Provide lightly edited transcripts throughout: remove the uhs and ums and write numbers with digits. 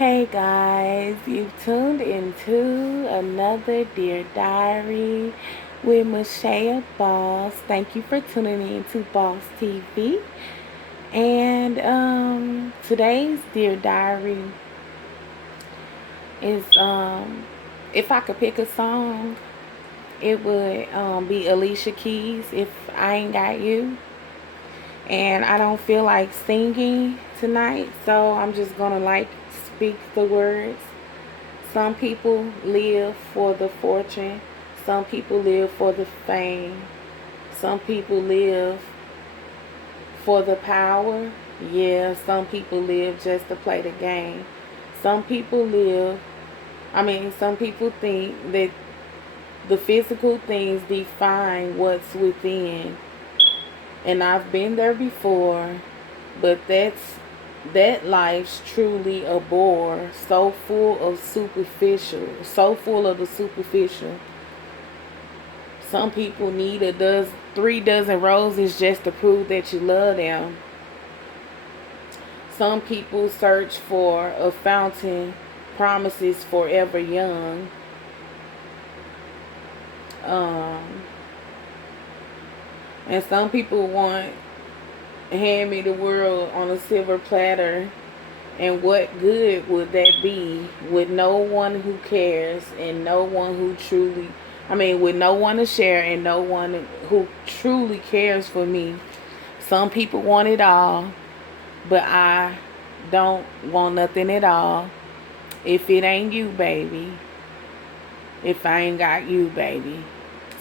Hey guys, you've tuned into another Dear Diary with Michelle Boss. Thank you for tuning in to Boss TV. And today's Dear Diary is if I could pick a song, it would be Alicia Keys, If I Ain't Got You. And I don't feel like singing tonight, so I'm just gonna speak the words. Some people live for the fortune. Some people live for the fame. Some people live for the power. Yeah, some people live just to play the game. Some people some people think that the physical things define what's within. And I've been there before, but that life's truly a bore, so full of so full of the superficial. Some people need 3 dozen roses just to prove that you love them. Some people search for a fountain, promises forever young. And some people want hand me the world on a silver platter. And what good would that be with no one who cares and no one who with no one to share and no one who truly cares for me? Some people want it all, but I don't want nothing at all. If it ain't you, baby. If I ain't got you, baby.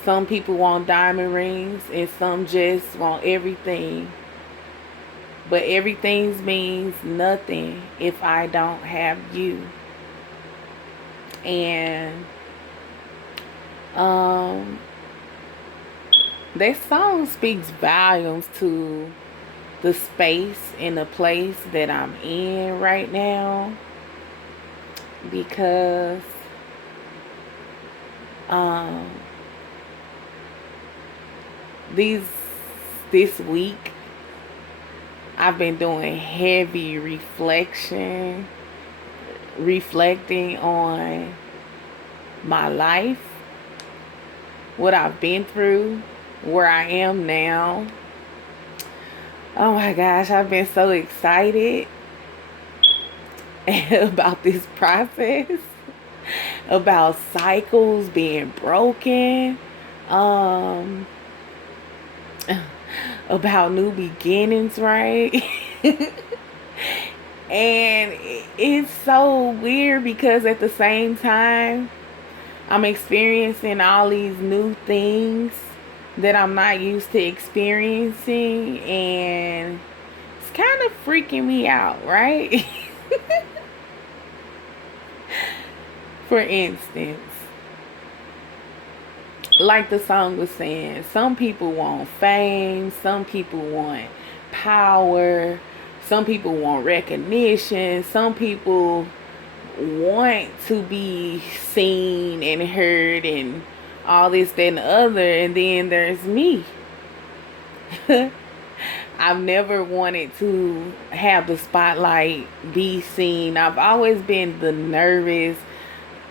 Some people want diamond rings and some just want everything. But everything means nothing if I don't have you. And that song speaks volumes to the space and the place that I'm in right now, because this week I've been doing heavy reflecting on my life, what I've been through, where I am now. Oh my gosh, I've been so excited about this process, about cycles being broken, about new beginnings, right? And it's so weird because at the same time, I'm experiencing all these new things that I'm not used to experiencing, and it's kind of freaking me out, right? For instance, like the song was saying, some people want fame, some people want power, some people want recognition, some people want to be seen and heard and all this, that, and the other. And then there's me. I've never wanted to have the spotlight, be seen. I've always been the nervous,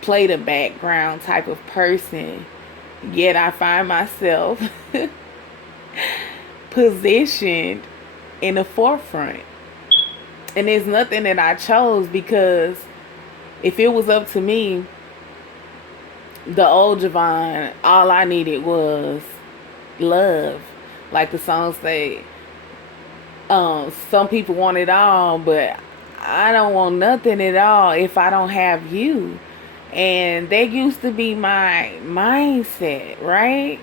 play the background type of person. Yet I find myself positioned in the forefront. And it's nothing that I chose, because if it was up to me, the old Javon, all I needed was love. Like the song say, some people want it all, but I don't want nothing at all if I don't have you. And that used to be my mindset, right?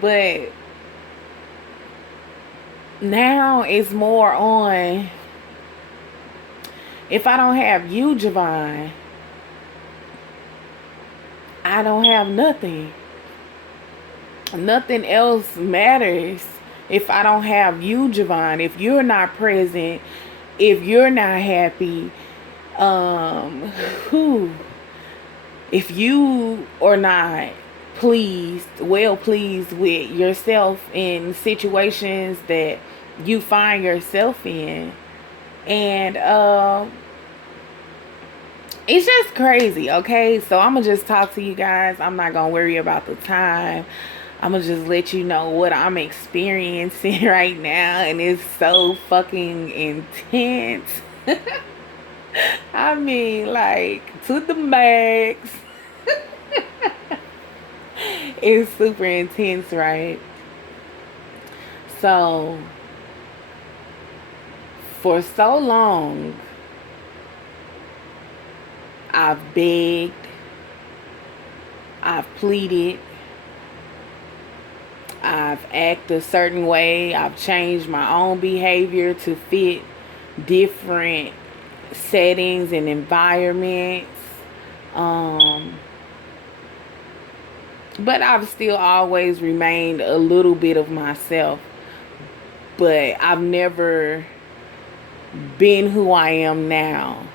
But now it's more on, if I don't have you, Javon, I don't have nothing. Nothing else matters if I don't have you, Javon. If you're not present, if you're not happy, if you are not well pleased with yourself in situations that you find yourself in. And It's just crazy, okay? So I'm going to just talk to you guys. I'm not going to worry about the time. I'm going to just let you know what I'm experiencing right now. And it's so fucking intense. I mean, like, to the max. It's super intense, right? So, for so long, I've begged, I've pleaded, I've acted a certain way, I've changed my own behavior to fit different settings and environments. But I've still always remained a little bit of myself. But I've never been who I am now,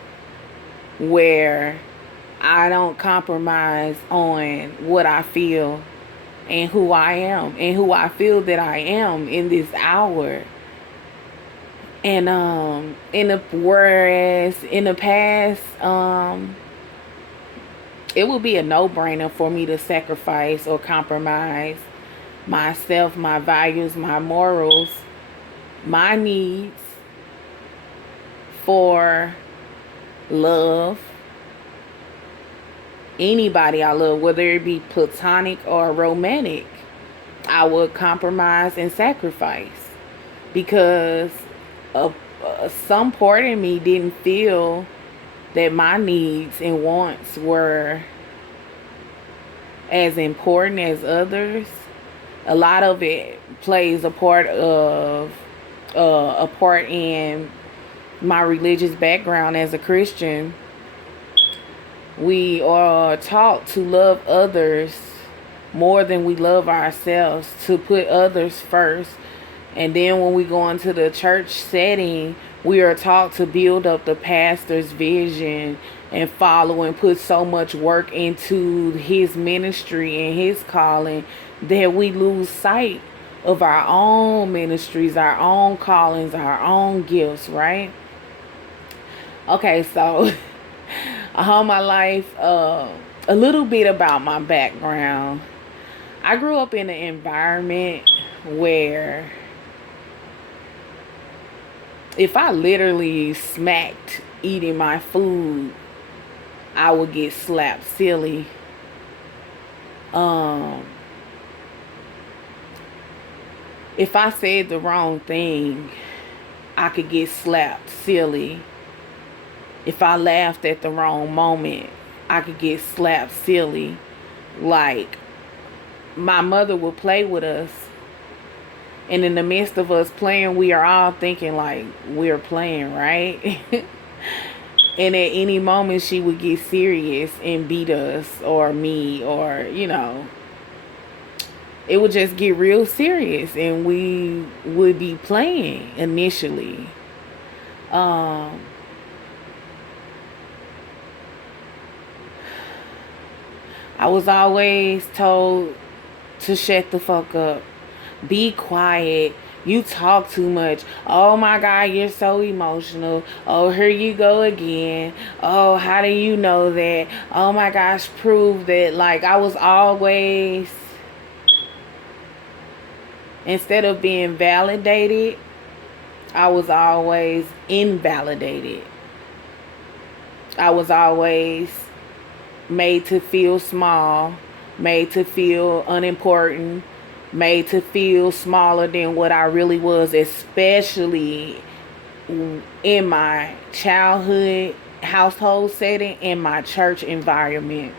where I don't compromise on what I feel and who I am and who I feel that I am in this hour. And whereas in the past, it would be a no-brainer for me to sacrifice or compromise myself, my values, my morals, my needs for love. Anybody I love, whether it be platonic or romantic, I would compromise and sacrifice because some part of me didn't feel that my needs and wants were as important as others. A lot of it plays a part in my religious background as a Christian. We are taught to love others more than we love ourselves, to put others first. And then when we go into the church setting, we are taught to build up the pastor's vision and follow and put so much work into his ministry and his calling that we lose sight of our own ministries, our own callings, our own gifts, right? Okay, so all my life, a little bit about my background. I grew up in an environment where if I literally smacked eating my food, I would get slapped silly. If I said the wrong thing, I could get slapped silly. If I laughed at the wrong moment, I could get slapped silly. Like, my mother would play with us, and in the midst of us playing, we are all thinking like we're playing, right? And at any moment, she would get serious and beat us or me, or, you know, it would just get real serious, and we would be playing initially. I was always told to shut the fuck up. Be quiet. You talk too much. Oh my God, you're so emotional. Oh, here you go again. Oh, how do you know that? Oh my gosh, prove that. Like, I was always, instead of being validated, I was always invalidated. I was always made to feel small, made to feel unimportant, made to feel smaller than what I really was, especially in my childhood household setting, in my church environment.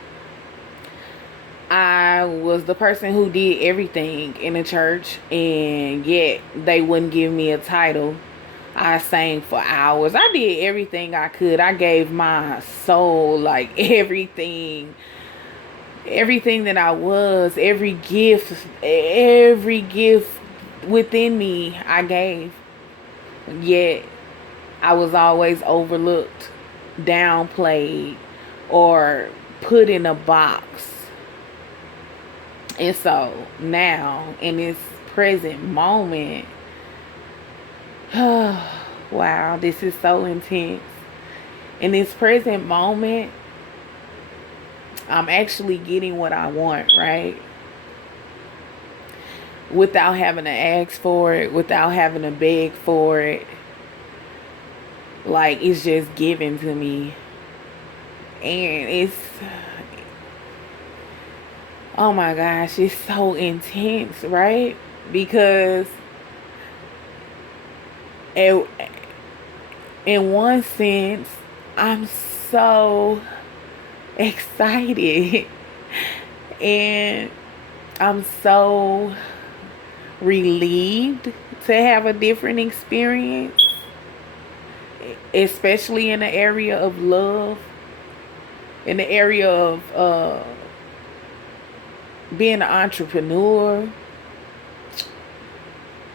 I was the person who did everything in the church, and yet they wouldn't give me a title. I sang for hours. I did everything I could. I gave my soul, like everything that I was, every gift within me I gave. Yet I was always overlooked, downplayed, or put in a box. And so now, in this present moment, wow, this is so intense. In this present moment, I'm actually getting what I want, right? Without having to ask for it, without having to beg for it. Like, it's just given to me. And it's, oh my gosh, it's so intense, right? Because it, in one sense, I'm so excited and I'm so relieved to have a different experience, especially in the area of love, in the area of being an entrepreneur,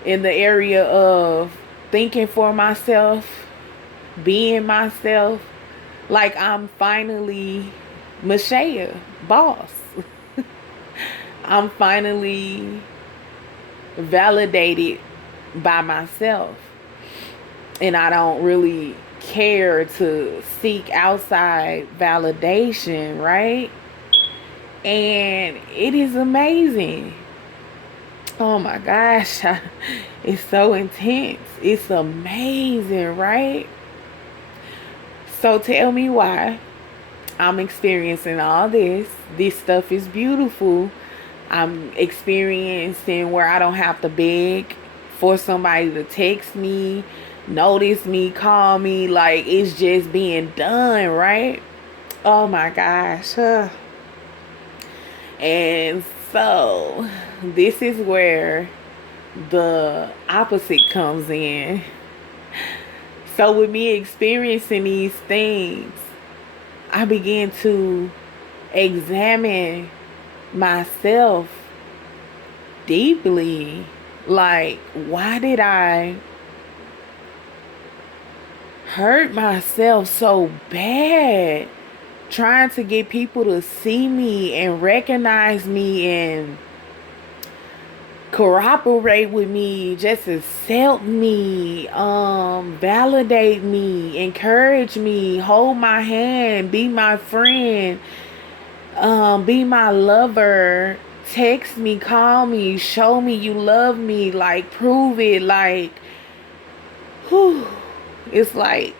in the area of thinking for myself, being myself. Like, I'm finally Mashea, boss. I'm finally validated by myself. And I don't really care to seek outside validation, right? And it is amazing. Oh my gosh. It's so intense. It's amazing, right? So tell me why I'm experiencing all this. This stuff is beautiful. I'm experiencing where I don't have to beg for somebody to text me, notice me, call me. Like, it's just being done, right? Oh my gosh. And so this is where the opposite comes in. So with me experiencing these things, I began to examine myself deeply. Like, why did I hurt myself so bad trying to get people to see me and recognize me and cooperate with me, just accept me, validate me, encourage me, hold my hand, be my friend, be my lover, text me, call me, show me you love me, like, prove it. Like, whew, it's like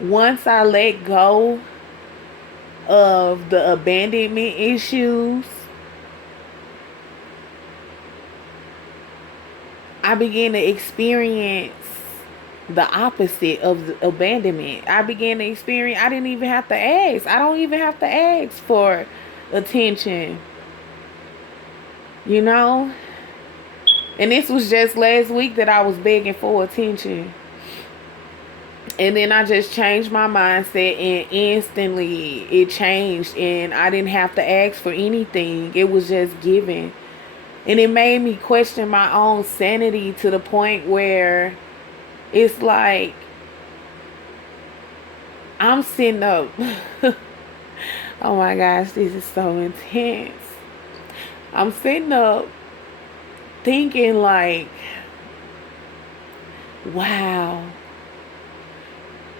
once I let go of the abandonment issues, I began to experience the opposite of the abandonment. I began to experience, I didn't even have to ask. I don't even have to ask for attention. You know? And this was just last week that I was begging for attention. And then I just changed my mindset and instantly it changed. And I didn't have to ask for anything. It was just given. And it made me question my own sanity to the point where it's like I'm sitting up. Oh my gosh, this is so intense. I'm sitting up thinking like, wow,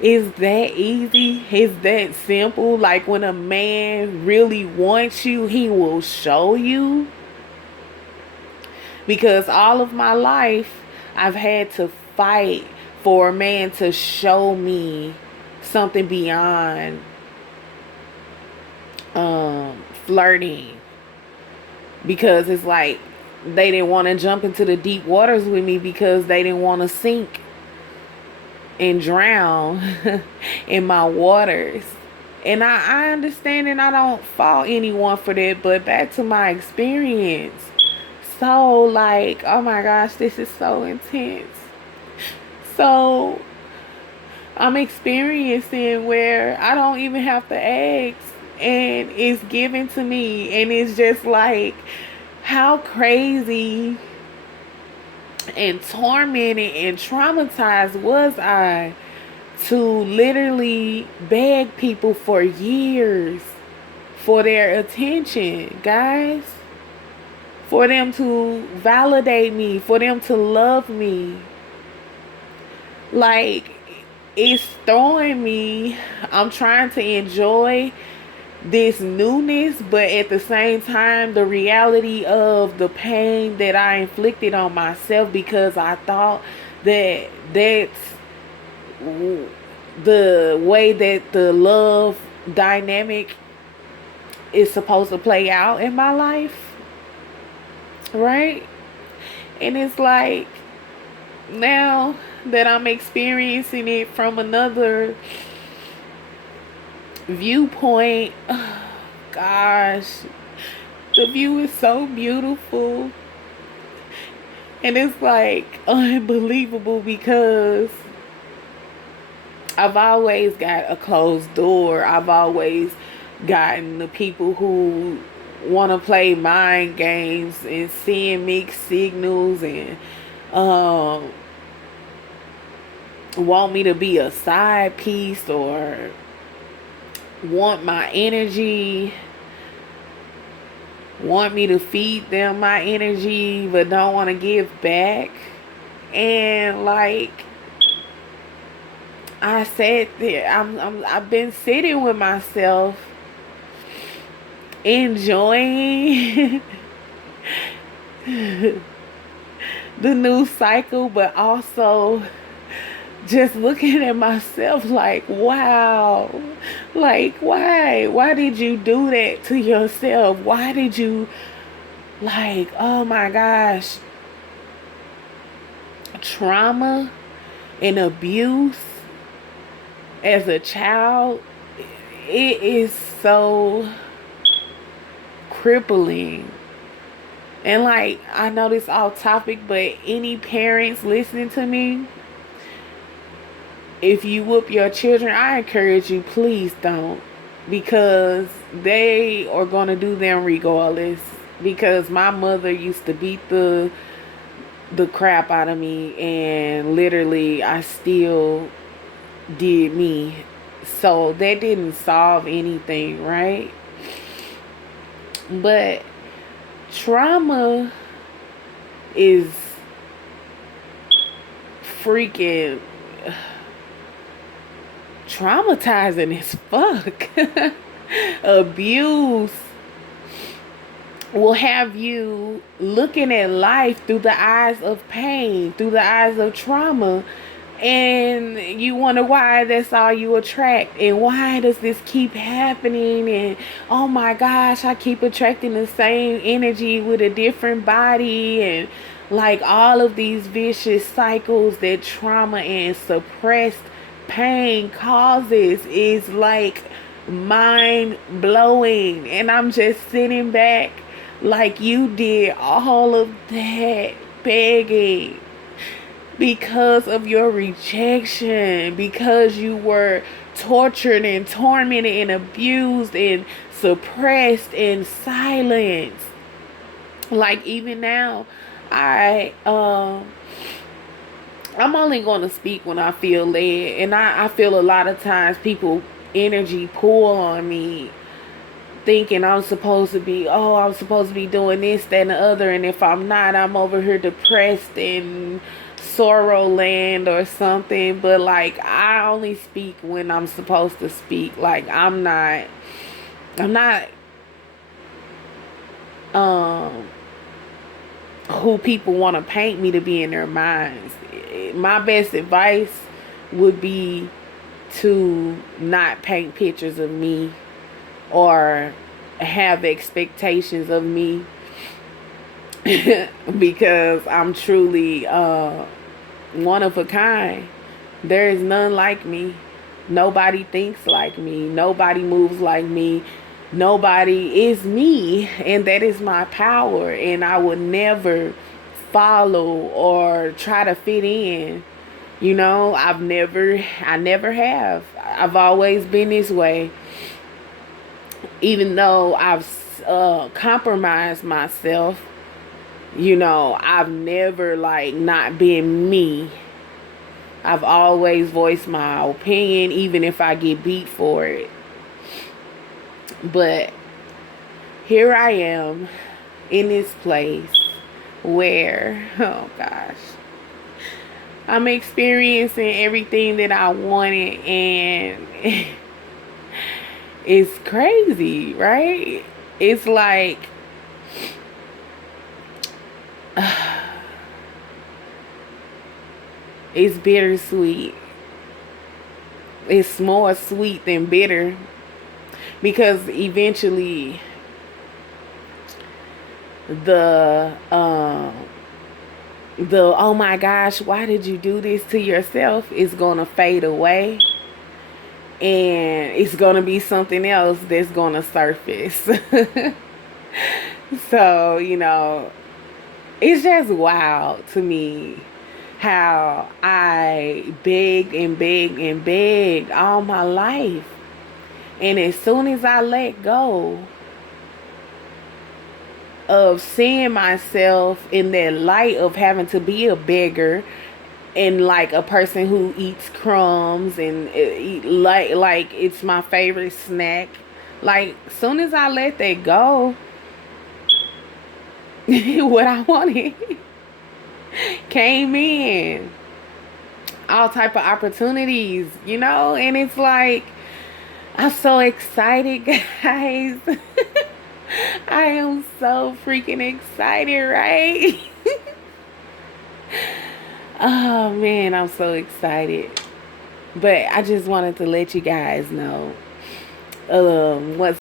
is that easy? Is that simple? Like, when a man really wants you, he will show you. Because all of my life, I've had to fight for a man to show me something beyond flirting. Because it's like they didn't want to jump into the deep waters with me because they didn't want to sink and drown in my waters. And I understand, and I don't fault anyone for that. But back to my experience. So, like, oh my gosh, this is so intense. So, I'm experiencing where I don't even have to ask, and it's given to me. And it's just like, how crazy and tormented and traumatized was I to literally beg people for years for their attention, guys. For them to validate me, for them to love me. Like, it's throwing me. I'm trying to enjoy this newness, but at the same time, the reality of the pain that I inflicted on myself because I thought that that's the way that the love dynamic is supposed to play out in my life, right? And it's like now that I'm experiencing it from another viewpoint, oh, gosh, the view is so beautiful. And it's like unbelievable because I've always got a closed door. I've always gotten the people who want to play mind games and seeing mixed signals and want me to be a side piece or want my energy, want me to feed them my energy but don't want to give back. And like I said, I've been sitting with myself, enjoying the new cycle, but also just looking at myself like, wow, like why did you do that to yourself? Why did you, like, oh my gosh, trauma and abuse as a child, it is so crippling. And like, I know this off topic, but any parents listening to me, if you whoop your children, I encourage you, please don't, because they are going to do them regardless. Because my mother used to beat the crap out of me, and literally I still did me. So that didn't solve anything, right? But trauma is freaking traumatizing as fuck. Abuse will have you looking at life through the eyes of pain, through the eyes of trauma, and you wonder why that's all you attract, and why does this keep happening, and oh my gosh, I keep attracting the same energy with a different body, and like all of these vicious cycles that trauma and suppressed pain causes is like mind blowing. And I'm just sitting back like, you did all of that begging because of your rejection, because you were tortured and tormented and abused and suppressed and silenced. Like, even now, I'm only going to speak when I feel led. And I feel a lot of times people energy pull on me, thinking I'm supposed to be doing this, that, and the other. And if I'm not, I'm over here depressed and sorrow land or something. But like, I only speak when I'm supposed to speak. Like, I'm not who people want to paint me to be in their minds. My best advice would be to not paint pictures of me or have expectations of me, because I'm truly one of a kind. There is none like me. Nobody thinks like me. Nobody moves like me. Nobody is me, and that is my power. And I would never follow or try to fit in. You know, I never have. I've always been this way. Even though I've compromised myself, you know, I've never like not been me. I've always voiced my opinion, even if I get beat for it. But here I am in this place where, oh gosh, I'm experiencing everything that I wanted, and It's crazy, right? It's like it's bittersweet. It's more sweet than bitter because eventually the the oh my gosh, why did you do this to yourself is gonna fade away, and it's gonna be something else that's gonna surface. So, it's just wild to me how I begged and begged and begged all my life. And as soon as I let go of seeing myself in that light of having to be a beggar and like a person who eats crumbs and eat like it's my favorite snack, like soon as I let that go, what I wanted came in, all type of opportunities, and it's like I'm so excited, guys. I am so freaking excited, right? Oh man, I'm so excited. But I just wanted to let you guys know what's